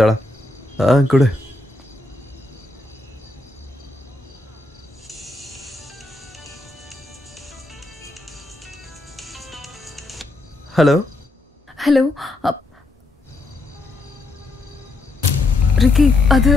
தாடா கொடு. Hello hello Ricky, அது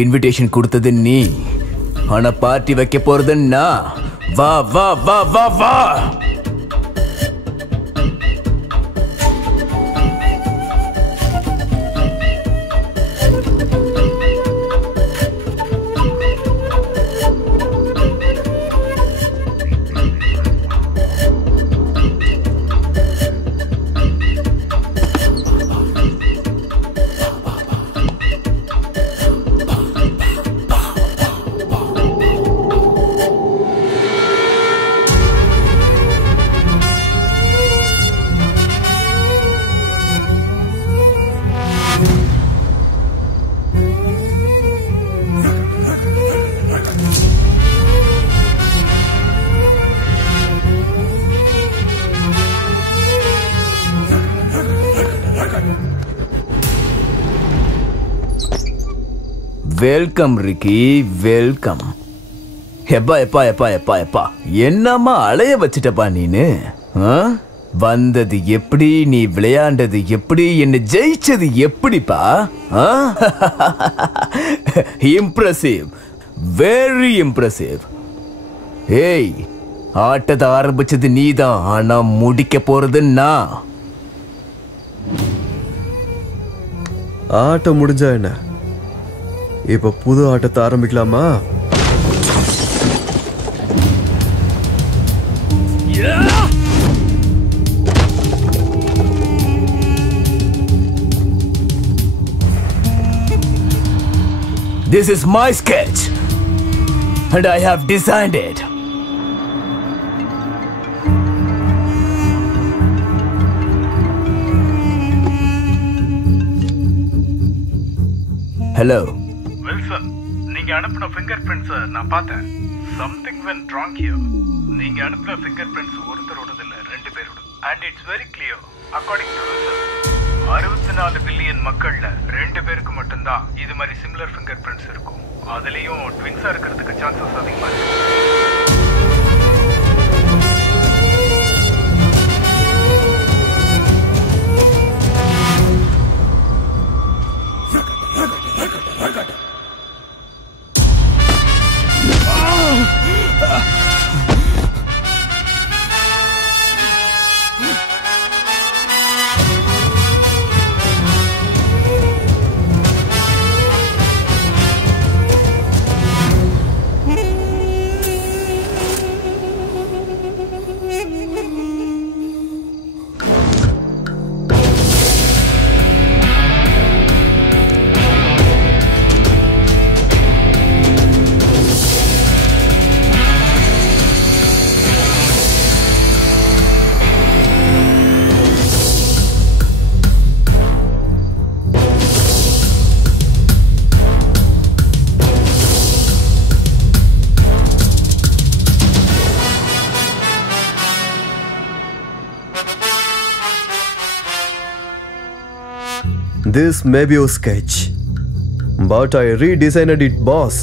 இன்விடேஷன் கொடுத்தது நீ, ஆனா பார்ட்டி வைக்க போறது நான். வா வா வா வா வா. Welcome Ricky, welcome. எப்பா எப்பா எப்பா எப்பா எப்பா என்னம்மா அலைய வச்சிட்டப்பா நீனு. வந்தது எப்படி, நீ விளையாண்டது எப்படி, என்ன ஜெயிச்சது எப்படிப்பா? Impressive, very impressive. ஏய், ஆட்டத்தை ஆரம்பிச்சது நீதான், ஆனா முடிக்க போறது நான். ஆட்டம் முடிஞ்சா என்ன, இப்ப புது ஆட்டத்தை ஆரம்பிக்கலாமா? This is my sketch and I have designed it. Hello. Wilson, நீங்க அனுப்பின fingerprints நான் பார்த்தேன். Something went wrong here. நீங்க அனுப்பின fingerprints ஒருத்தரோடது இல்ல, ரெண்டு பேரோட. And it's very clear. According to Wilson, 64 billion மக்கள்ல 2 பேருக்கு மட்டும்தான் இது மாதிரி சிமிலர் fingerprints இருக்கும். அதுலயும் ட்வின்ஸா இருக்கிறதுக்கு சான்சஸ் அதிகமா இருக்கு. This may be your sketch, but I redesigned it, boss.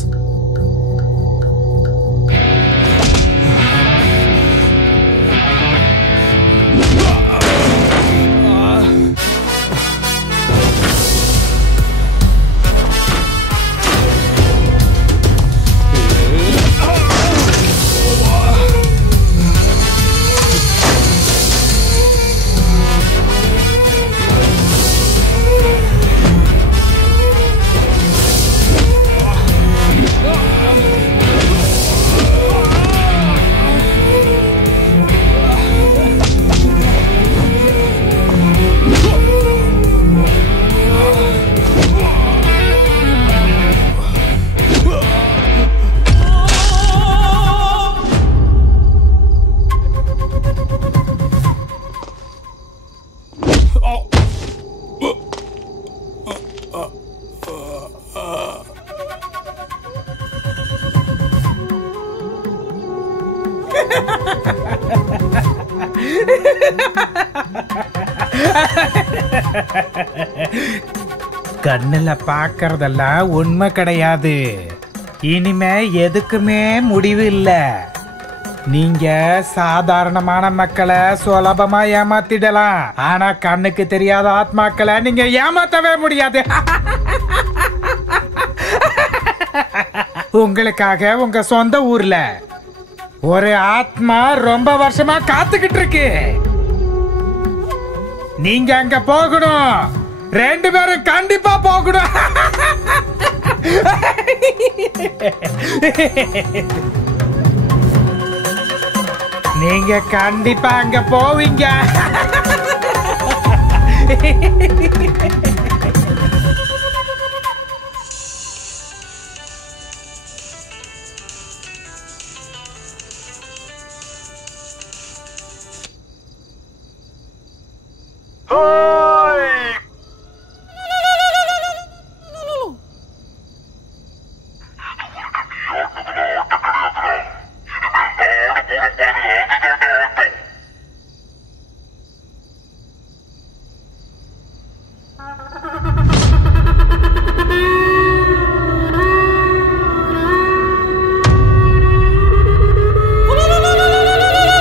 கண்ணுல பாக்குறதெல்லாம் உண்மை கிடையாது. இனிமே எதுக்குமே முடிவு இல்ல. நீங்க சாதாரணமான மக்களை சுலபமா ஏமாத்திடலாம், ஆனா கண்ணுக்கு தெரியாத ஆத்மாக்களை நீங்க ஏமாத்தவே முடியாது. உங்களுக்காக உங்க சொந்த ஊர்ல ஒரு ஆத்மா ரொம்ப வருஷமா காத்துக்கிட்டு இருக்கு. நீங்க அங்க போகணும், 2 பேரும் கண்டிப்பா போகணும். நீங்க கண்டிப்பா அங்க போவீங்க.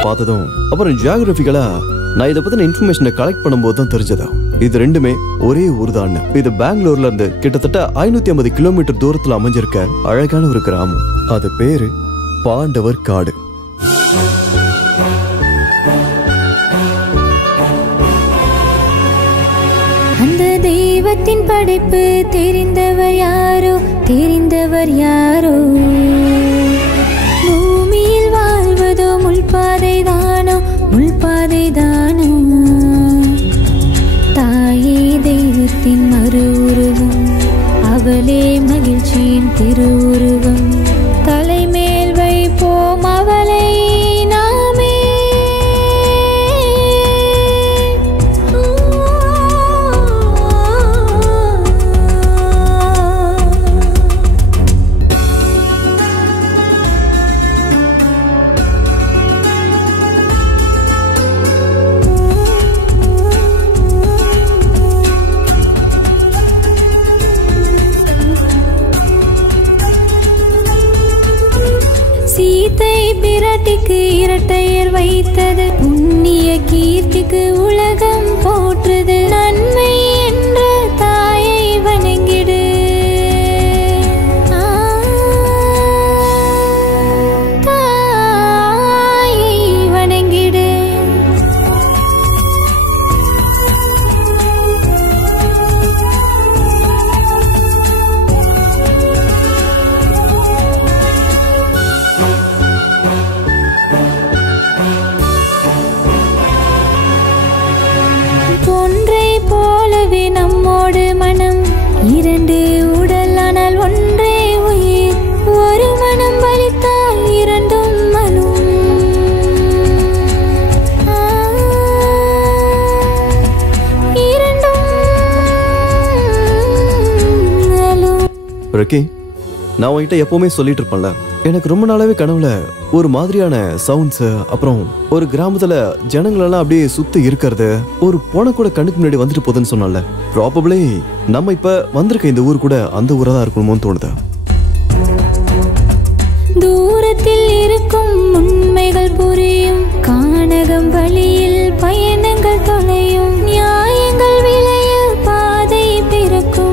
பார்த்ததும் அப்புறம் ஜியோகிராபிக்கலா நான் இதை பத்தின இன்ஃபர்மேஷனை கலெக்ட் பண்ணும்போது தான் தெரிஞ்சதா இது ரெண்டுமே ஒரே ஊர் தான். இது பெங்களூர்ல இருந்து கிட்டத்தட்ட 550 கிலோமீட்டர் தூரத்துல அமைஞ்சிருக்க அழகான ஒரு கிராமம். அது பேரு பாண்டவர் காடு. அந்த தெய்வத்தின் படைப்பு தெரிந்தவர் யாரோ, தெரிந்தவர் யாரோ. பூமியில் வாழ்வதோ முள்பாதை தானோ, முள்பாதை தானோ. தாயே தெய்வத்தின் மறு உருவம், அவளே மகிழ்ச்சியின் திருவுருவம். தலைமேல் வைப்போம் அவளை நாமே. சீதை பிராட்டிக்கு இரட்டையர் வைத்தது, புண்ணிய கீர்த்திக்கு உலகம் போற்றுது. நன்மை என்ற தாயை வணங்கிடு, தாயை வணங்கிடு. ஒன்றை போலவே நம்மோடு மனம், 2 உடல் ஆனால் ஒன்றே உயிர். ஒரு மனம் வலித்தால் 2ம் மலும். ரிக்கி, நான் உன்கிட்ட எப்பவுமே சொல்லிட்டு இருப்பேன்ல, எனக்கு ரொம்ப நாளாவே கனவுல ஒரு மாதிரியான சவுண்ட்ஸ், அப்புறம் ஒரு கிராமத்துல ஜனங்களெல்லாம் அப்படியே சுத்தி இருக்கிறது, ஒரு போன கூட கண்ணுக்கு முன்னாடி வந்துட்டு போகுதுன்னு சொன்னால, ப்ராபபிளி நம்ம இப்ப வந்திருக்க இந்த ஊர் கூட அந்த ஊரா தான் இருக்கணுமோன்னு தோணுது. தூரத்தில் இருக்கும் உண்மைகள் புரியும், கானகம் வழியில் பயணங்கள் தொலையும், நியாயங்கள் விளைய பாதை பிறக்கும்.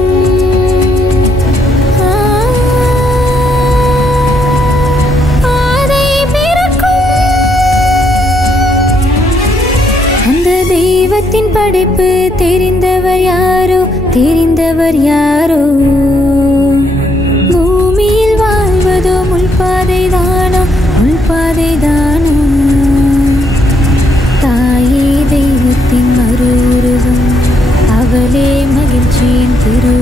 அந்த தெய்வத்தின் படைப்பு தெரிந்தவர் யாரோ, தெரிந்தவர் யாரோ. பூமியில் வாழ்வதோ முள்பாதை தானோ, முள்பாதை தானோ. தாயே தெய்வத்தின் மறு உருவம், அவளே மகிழ்ச்சியின் திரு